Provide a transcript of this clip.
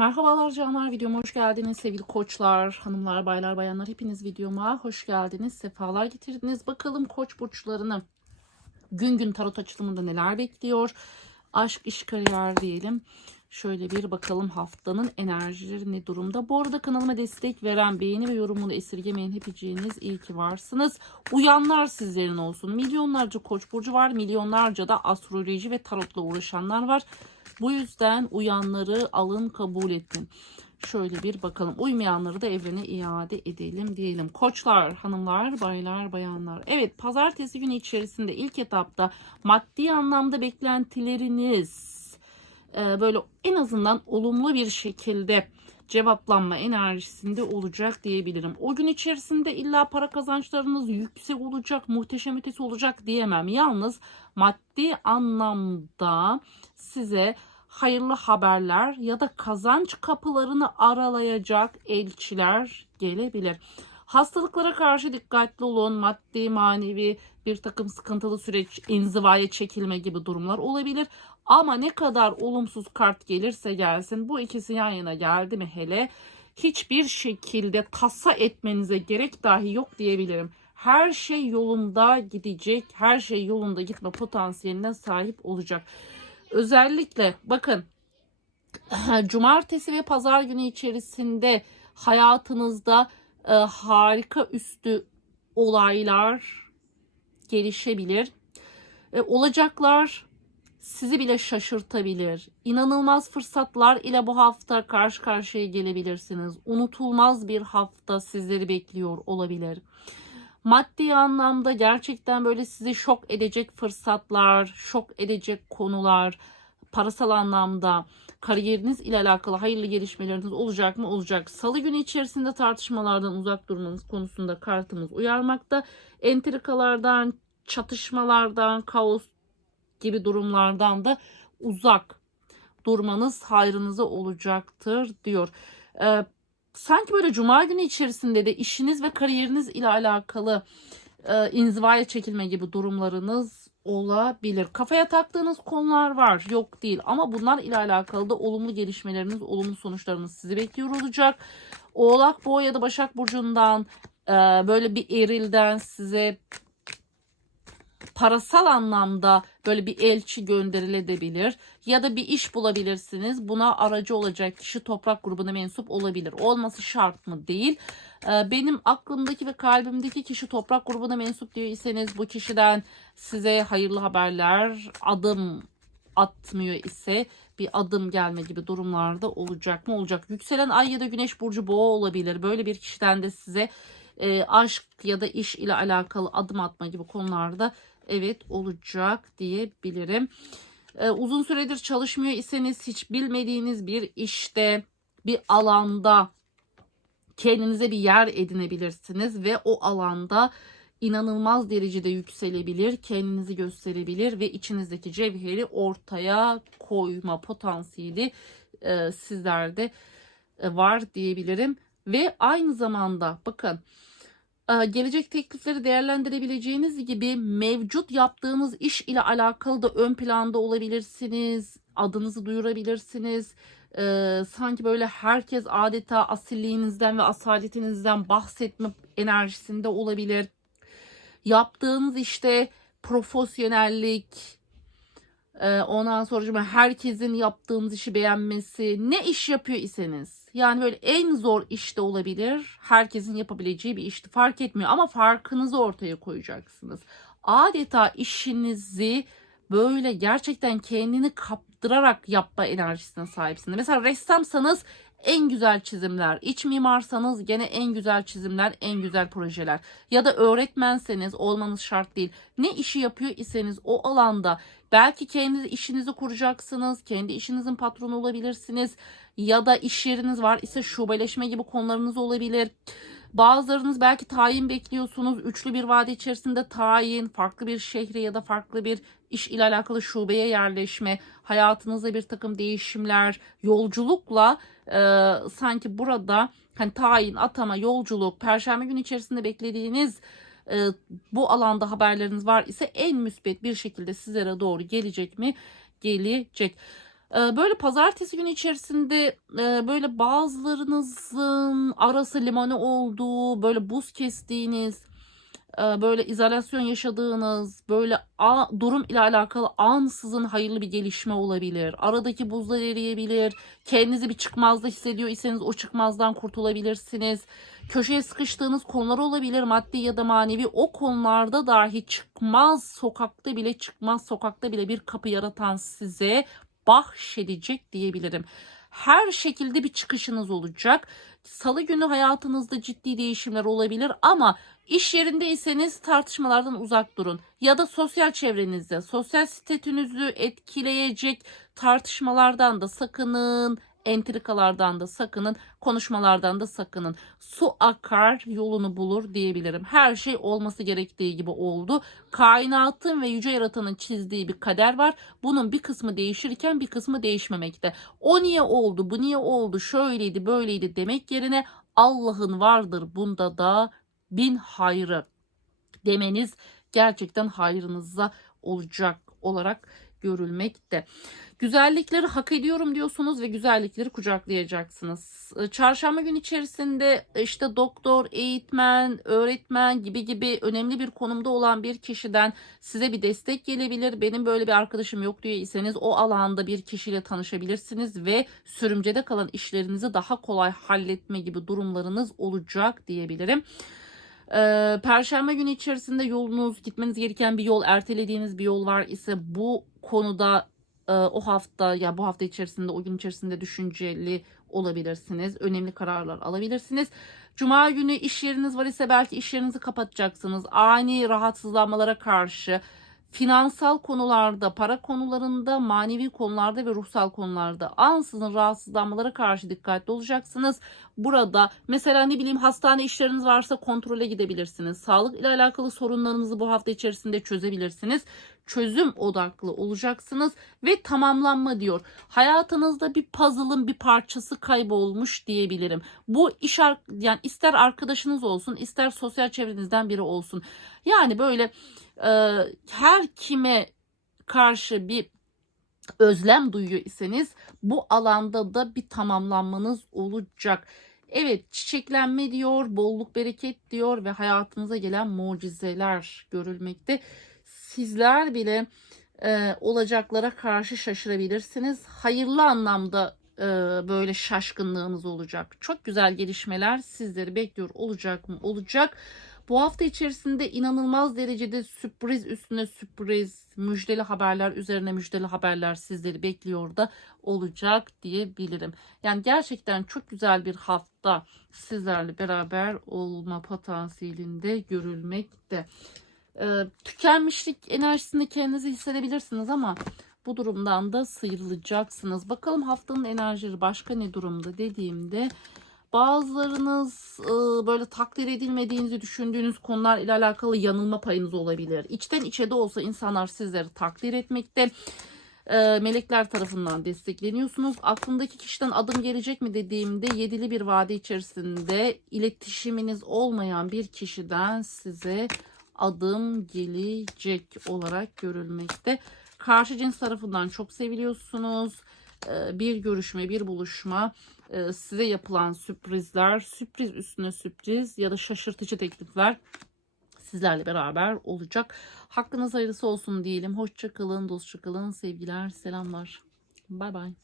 Merhabalar canlar videoma hoş geldiniz sevgili koçlar, hanımlar, baylar, bayanlar hepiniz videoma hoş geldiniz. Sefalar getirdiniz. Bakalım koç burçlarını gün gün tarot açılımında neler bekliyor? Aşk, iş, kariyer diyelim. Şöyle bir bakalım haftanın enerjileri ne durumda. Bu arada kanalıma destek veren, beğeni ve yorumunu esirgemeyin. Hepiciğiniz iyi ki varsınız. Uyanlar sizlerin olsun. Milyonlarca koç burcu var. Milyonlarca da astroloji ve tarotla uğraşanlar var. Bu yüzden uyanları alın kabul ettin. Şöyle bir bakalım. Uymayanları da evrene iade edelim diyelim. Koçlar, hanımlar, baylar, bayanlar. Evet pazartesi günü içerisinde ilk etapta maddi anlamda beklentileriniz e, böyle en azından olumlu bir şekilde cevaplanma enerjisinde olacak diyebilirim. O gün içerisinde illa para kazançlarınız yüksek olacak, muhteşem ötesi olacak diyemem. Yalnız maddi anlamda size hayırlı haberler ya da kazanç kapılarını aralayacak elçiler gelebilir. Hastalıklara karşı dikkatli olun. Maddi, manevi bir takım sıkıntılı süreç, inzivaya çekilme gibi durumlar olabilir. Ama ne kadar olumsuz kart gelirse gelsin bu ikisi yan yana geldi mi hele hiçbir şekilde tasa etmenize gerek dahi yok diyebilirim. Her şey yolunda gidecek, her şey yolunda gitme potansiyeline sahip olacak. Özellikle bakın cumartesi ve pazar günü içerisinde hayatınızda e, harika üstü olaylar gelişebilir. E, olacaklar sizi bile şaşırtabilir. İnanılmaz fırsatlar ile bu hafta karşı karşıya gelebilirsiniz. Unutulmaz bir hafta sizleri bekliyor olabilir. Maddi anlamda gerçekten böyle sizi şok edecek fırsatlar, şok edecek konular, parasal anlamda kariyeriniz ile alakalı hayırlı gelişmeleriniz olacak mı? Olacak. Salı günü içerisinde tartışmalardan uzak durmanız konusunda kartımız uyarmakta. Entrikalardan, çatışmalardan, kaos gibi durumlardan da uzak durmanız hayrınıza olacaktır diyor. Ee, sanki böyle cuma günü içerisinde de işiniz ve kariyeriniz ile alakalı e, inzivaya çekilme gibi durumlarınız olabilir. Kafaya taktığınız konular var. Yok değil. Ama bunlar ile alakalı da olumlu gelişmeleriniz, olumlu sonuçlarınız sizi bekliyor olacak. Oğlak, Boğa ya da Başak Burcu'ndan e, böyle bir erilden size parasal anlamda böyle bir elçi gönderilebilir ya da bir iş bulabilirsiniz. Buna aracı olacak kişi toprak grubuna mensup olabilir. Olması şart mı değil. Ee, benim aklımdaki ve kalbimdeki kişi toprak grubuna mensup değilseniz bu kişiden size hayırlı haberler adım atmıyor ise bir adım gelme gibi durumlarda olacak mı? Olacak. Yükselen ay ya da güneş burcu boğa olabilir. Böyle bir kişiden de size e, aşk ya da iş ile alakalı adım atma gibi konularda evet olacak diyebilirim. Ee, uzun süredir çalışmıyor iseniz hiç bilmediğiniz bir işte, bir alanda kendinize bir yer edinebilirsiniz ve o alanda inanılmaz derecede yükselebilir, kendinizi gösterebilir ve içinizdeki cevheri ortaya koyma potansiyeli e, sizlerde e, var diyebilirim. Ve aynı zamanda bakın gelecek teklifleri değerlendirebileceğiniz gibi mevcut yaptığınız iş ile alakalı da ön planda olabilirsiniz. Adınızı duyurabilirsiniz. Ee, sanki böyle herkes adeta asilliğinizden ve asaletinizden bahsetme enerjisinde olabilir. Yaptığınız işte profesyonellik, e, ondan sonra herkesin yaptığınız işi beğenmesi, ne iş yapıyor iseniz yani böyle en zor işte olabilir. Herkesin yapabileceği bir işti. Fark etmiyor ama farkınızı ortaya koyacaksınız. Adeta işinizi böyle gerçekten kendini kaptırarak yapma enerjisine sahipsiniz. Mesela ressamsanız en güzel çizimler, iç mimarsanız gene en güzel çizimler, en güzel projeler. Ya da öğretmenseniz olmanız şart değil. Ne işi yapıyor iseniz o alanda belki kendi işinizi kuracaksınız, kendi işinizin patronu olabilirsiniz ya da iş yeriniz var ise şubeleşme gibi konularınız olabilir. Bazılarınız belki tayin bekliyorsunuz. Üçlü bir vade içerisinde tayin, farklı bir şehre ya da farklı bir iş ile alakalı şubeye yerleşme, hayatınızda bir takım değişimler, yolculukla e, sanki burada hani tayin, atama, yolculuk, perşembe gün içerisinde beklediğiniz e, bu alanda haberleriniz var ise en müspet bir şekilde sizlere doğru gelecek mi? Gelecek. Ee, Böyle pazartesi günü içerisinde e, böyle bazılarınızın arası limoni olduğu, böyle buz kestiğiniz, e, böyle izolasyon yaşadığınız, böyle durum ile alakalı ansızın hayırlı bir gelişme olabilir. Aradaki buzlar eriyebilir. Kendinizi bir çıkmazda hissediyor iseniz o çıkmazdan kurtulabilirsiniz. Köşeye sıkıştığınız konular olabilir maddi ya da manevi. O konularda dahi çıkmaz sokakta bile çıkmaz sokakta bile bir kapı yaratan size bahşedecek diyebilirim. Her şekilde bir çıkışınız olacak. Salı günü hayatınızda ciddi değişimler olabilir ama iş yerindeyseniz tartışmalardan uzak durun. Ya da sosyal çevrenizde, sosyal statünüzü etkileyecek tartışmalardan da sakının. Entrikalardan da sakının, konuşmalardan da sakının. Su akar, yolunu bulur diyebilirim. Her şey olması gerektiği gibi oldu. Kainatın ve yüce yaratanın çizdiği bir kader var. Bunun bir kısmı değişirken bir kısmı değişmemekte. O niye oldu, bu niye oldu, şöyleydi, böyleydi demek yerine Allah'ın vardır bunda da bin hayrı demeniz gerçekten hayrınıza olacak olarak görülmekte. Güzellikleri hak ediyorum diyorsunuz ve güzellikleri kucaklayacaksınız. Ee, Çarşamba gün içerisinde işte doktor, eğitmen, öğretmen gibi gibi önemli bir konumda olan bir kişiden size bir destek gelebilir. Benim böyle bir arkadaşım yok diyorsanız o alanda bir kişiyle tanışabilirsiniz ve sürümcede kalan işlerinizi daha kolay halletme gibi durumlarınız olacak diyebilirim. Ee, Perşembe günü içerisinde yolunuz gitmeniz gereken bir yol, ertelediğiniz bir yol var ise bu konuda e, o hafta ya bu hafta içerisinde o gün içerisinde düşünceli olabilirsiniz. Önemli kararlar alabilirsiniz. Cuma günü iş yeriniz var ise belki iş yerinizi kapatacaksınız. Ani rahatsızlanmalara karşı finansal konularda, para konularında, manevi konularda ve ruhsal konularda ansızın rahatsızlanmalara karşı dikkatli olacaksınız. Burada mesela ne bileyim hastane işleriniz varsa kontrole gidebilirsiniz. Sağlık ile alakalı sorunlarınızı bu hafta içerisinde çözebilirsiniz. Çözüm odaklı olacaksınız ve tamamlanma diyor. Hayatınızda bir puzzle'ın bir parçası kaybolmuş diyebilirim. Bu iş yani ister arkadaşınız olsun, ister sosyal çevrenizden biri olsun. Yani böyle e, her kime karşı bir özlem duyuyor iseniz bu alanda da bir tamamlanmanız olacak. Evet çiçeklenme diyor, bolluk bereket diyor ve hayatınıza gelen mucizeler görülmekte. Sizler bile e, olacaklara karşı şaşırabilirsiniz. Hayırlı anlamda e, böyle şaşkınlığınız olacak. Çok güzel gelişmeler sizleri bekliyor olacak mı? Olacak. Bu hafta içerisinde inanılmaz derecede sürpriz üstüne sürpriz, müjdeli haberler üzerine müjdeli haberler sizleri bekliyor da olacak diyebilirim. Yani gerçekten çok güzel bir hafta sizlerle beraber olma potansiyelinde görülmekte. Ee, tükenmişlik enerjisinde kendinizi hissedebilirsiniz ama bu durumdan da sıyrılacaksınız. Bakalım haftanın enerjileri başka ne durumda dediğimde bazılarınız böyle takdir edilmediğinizi düşündüğünüz konular ile alakalı yanılma payınız olabilir. İçten içe de olsa insanlar sizleri takdir etmekte. Melekler tarafından destekleniyorsunuz. Aklındaki kişiden adım gelecek mi dediğimde yedili bir vade içerisinde iletişiminiz olmayan bir kişiden size adım gelecek olarak görülmekte. Karşı cins tarafından çok seviliyorsunuz. Bir görüşme, bir buluşma, size yapılan sürprizler, sürpriz üstüne sürpriz ya da şaşırtıcı teklifler sizlerle beraber olacak. Hakkınız hayırlısı olsun diyelim. Hoşça kalın, dostça kalın. Sevgiler, selamlar. Bay bay.